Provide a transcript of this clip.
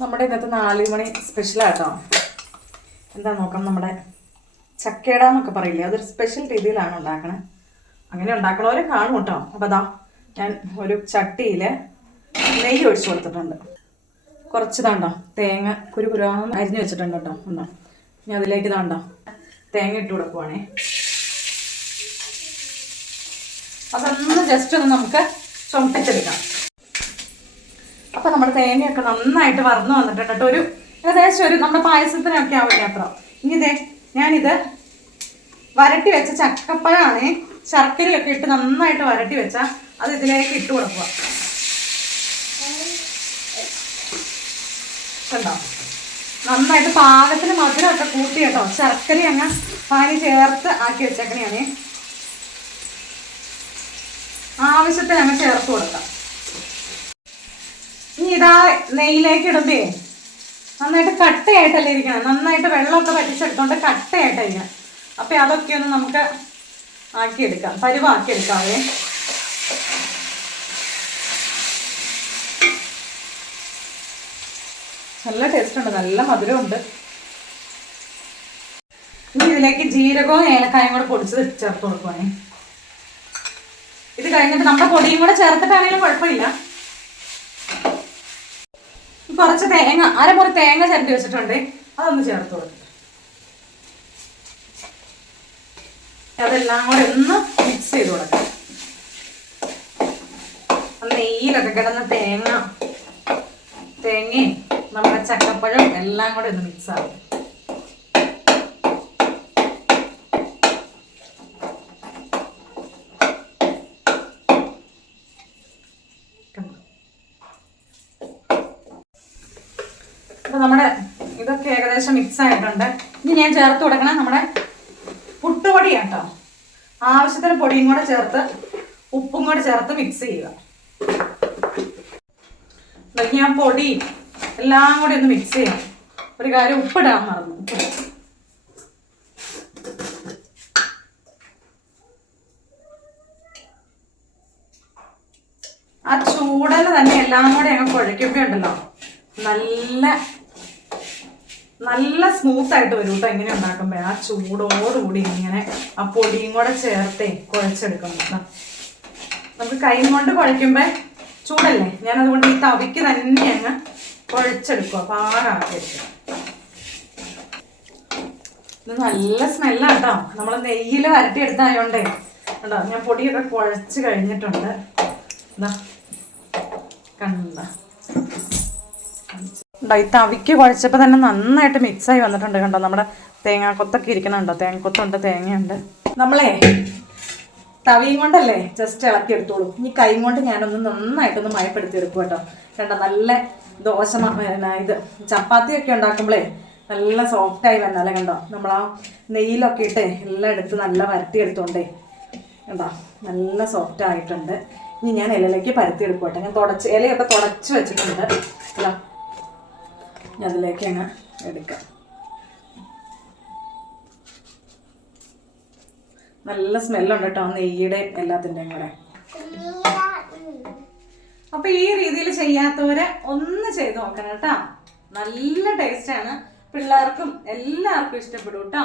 നമ്മുടെ ഇന്നത്തെ നാല് മണി സ്പെഷ്യലാട്ടോ. എന്താ നോക്കാം നമ്മുടെ ചക്കേട എന്നൊക്കെ പറയില്ലേ? അതൊരു സ്പെഷ്യൽ രീതിയിലാണ് ഉണ്ടാക്കണത് അങ്ങനെ ഉണ്ടാക്കണവരെ കാണും കേട്ടോ. അപ്പോൾ അതാ ഞാൻ ഒരു ചട്ടിയിൽ നെയ്യ് ഒഴിച്ചു കൊടുത്തിട്ടുണ്ട്. കുറച്ച് താണ്ടോ തേങ്ങ കുരു കുരുവാന്ന് അരിഞ്ഞു വെച്ചിട്ടുണ്ട് കേട്ടോ. എന്താ ഞാൻ അതിലേക്ക് താണ്ടോ തേങ്ങ ഇട്ട് കൊടുക്കുവാണേ. അതൊന്ന് ജസ്റ്റ് ഒന്ന് നമുക്ക് ചുമപ്പിച്ചെടുക്കാം. അപ്പൊ നമ്മുടെ തേങ്ങയൊക്കെ നന്നായിട്ട് വറന്നു വന്നിട്ടുണ്ട് കേട്ടോ. ഒരു ഏകദേശം ഒരു നമ്മുടെ പായസത്തിനൊക്കെ ആവില്ല അത്ര. ഇനി ഇതേ ഞാനിത് വരട്ടി വെച്ച ചക്കപ്പഴമാണ് ശർക്കരയൊക്കെ ഇട്ട് നന്നായിട്ട് വരട്ടി വെച്ച അത് ഇതിലേക്ക് ഇട്ട് കൊടുക്കുക. കണ്ടോ? നന്നായിട്ട് പാകത്തിന് മധുരമൊക്കെ കൂട്ടി കേട്ടോ. ശർക്കര അങ്ങ് പാനി ചേർത്ത് ആക്കി വെച്ചേക്കണേ ആവശ്യത്തിന് അങ്ങ് ചേർത്ത് കൊടുക്കാം. ഇതാ നെയ്യിലേക്ക് ഇടുമ്പേ നന്നായിട്ട് കട്ടയായിട്ടല്ലേ ഇരിക്കണം. നന്നായിട്ട് വെള്ളമൊക്കെ പറ്റിച്ചെടുത്തോണ്ട് കട്ടയായിട്ടിരിക്കണം അപ്പൊ അതൊക്കെ ഒന്ന് നമുക്ക് ആക്കിയെടുക്കാം. പരുവാക്കിയെടുക്കാവേ. നല്ല ടേസ്റ്റ് ഉണ്ട് നല്ല മധുരമുണ്ട്. ഇനി ഇതിലേക്ക് ജീരകവും ഏലക്കായും കൂടെ പൊടിച്ചത് ചേർത്ത് കൊടുക്കുവാണേ. ഇത് കഴിഞ്ഞിട്ട് നമ്മുടെ പൊടിയും കൂടെ ചേർത്തിട്ടാണെങ്കിലും കുഴപ്പമില്ല. കുറച്ച് തേങ്ങ അരമുറി തേങ്ങ ചിരണ്ടി വെച്ചിട്ടുണ്ട് അതൊന്ന് ചേർത്ത് കൊടുക്കും അതെല്ലാം കൂടെ ഒന്ന് മിക്സ് ചെയ്ത് കൊടുക്കാം. നെയ്യിലൊക്കെ കിടന്ന തേങ്ങ തേങ്ങയും നമ്മുടെ ചക്കപ്പഴം എല്ലാം കൂടെ ഒന്ന് മിക്സ് ആവും അപ്പൊ നമ്മുടെ ഇതൊക്കെ ഏകദേശം മിക്സ് ആയിട്ടുണ്ട്. ഇനി ഞാൻ ചേർത്ത് കൊടുക്കണം നമ്മുടെ പുട്ടുപൊടി കേട്ടോ ആവശ്യത്തിന് പൊടിയും കൂടെ ചേർത്ത് ഉപ്പും കൂടെ ചേർത്ത് മിക്സ് ചെയ്യുക. ഇതൊക്കെ ഞാൻ പൊടി എല്ലാം കൂടി ഒന്ന് മിക്സ് ചെയ്യാം. ഒരു കാര്യം ഉപ്പിടാൻ മറന്നു. ആ ചൂടൽ തന്നെ എല്ലാം കൂടെ ഞങ്ങൾ കുഴക്കുമ്പോ ഉണ്ടല്ലോ. നല്ല നല്ല സ്മൂത്ത് ആയിട്ട് വരും കേട്ടോ ഇങ്ങനെ ഉണ്ടാക്കുമ്പോൾ ആ ചൂടോടുകൂടി ഇങ്ങനെ ആ പൊടിയും കൂടെ ചേർത്തേ കുഴച്ചെടുക്കണം കേട്ടോ നമുക്ക് കൈ കൊണ്ട് കുഴയ്ക്കുമ്പോൾ ചൂടല്ലേ? ഞാൻ അതുകൊണ്ട് ഈ തവിക്ക് തന്നെ അങ്ങ് കുഴച്ചെടുക്കുക പാകാക്കി എടുക്കുക ഇത് നല്ല സ്മെല്ലാണ് സ്മെല്ലാട്ടോ നമ്മൾ നെയ്യിൽ വരട്ടിയെടുത്തായോണ്ടേ. കേട്ടോ ഞാൻ പൊടിയൊക്കെ കുഴച്ച് കഴിഞ്ഞിട്ടുണ്ട്. എന്താ കണ്ട? ഉണ്ടോ? തവിക്ക് കുഴച്ചപ്പോൾ തന്നെ നന്നായിട്ട് മിക്സായി വന്നിട്ടുണ്ട് കണ്ടോ? നമ്മുടെ തേങ്ങാക്കൊത്തൊക്കെ ഇരിക്കുന്നുണ്ടോ? തേങ്ങക്കൊത്തുണ്ട് തേങ്ങയുണ്ട്. നമ്മളെ തവിയും കൊണ്ടല്ലേ ജസ്റ്റ് ഇളക്കി എടുത്തോളൂ ഇനി കൈ കൊണ്ട് ഞാനൊന്ന് നന്നായിട്ടൊന്ന് മയപ്പെടുത്തി എടുക്കും കേട്ടോ. കണ്ടോ? നല്ല ദോശ ഇത് ചപ്പാത്തി ഒക്കെ ഉണ്ടാക്കുമ്പോഴേ നല്ല സോഫ്റ്റ് ആയി വന്നാലേ കണ്ടോ? നമ്മൾ ആ നെയ്യിലൊക്കെ ഇട്ട് എല്ലാം എടുത്ത് നല്ല വരട്ടി എടുത്തോണ്ടേ കണ്ടോ? നല്ല സോഫ്റ്റ് ആയിട്ടുണ്ട്. ഇനി ഞാൻ ഇലയിലേക്ക് പരത്തി എടുക്കും കേട്ടോ ഞാൻ തുടച്ച് ഇലയൊക്കെ തുടച്ച് വെച്ചിട്ടുണ്ട്. അല്ല അതിലേക്ക് അങ്ങ് എടുക്കാം. നല്ല സ്മെല്ലുണ്ട് കേട്ടോ നെയ്യുടെ എല്ലാത്തിന്റെയും കൂടെ. അപ്പൊ ഈ രീതിയിൽ ചെയ്യാത്തവരെ ഒന്ന് ചെയ്ത് നോക്കണം കേട്ടോ. നല്ല ടേസ്റ്റ് ആണ്. പിള്ളേർക്കും എല്ലാവർക്കും ഇഷ്ടപ്പെടും കേട്ടോ.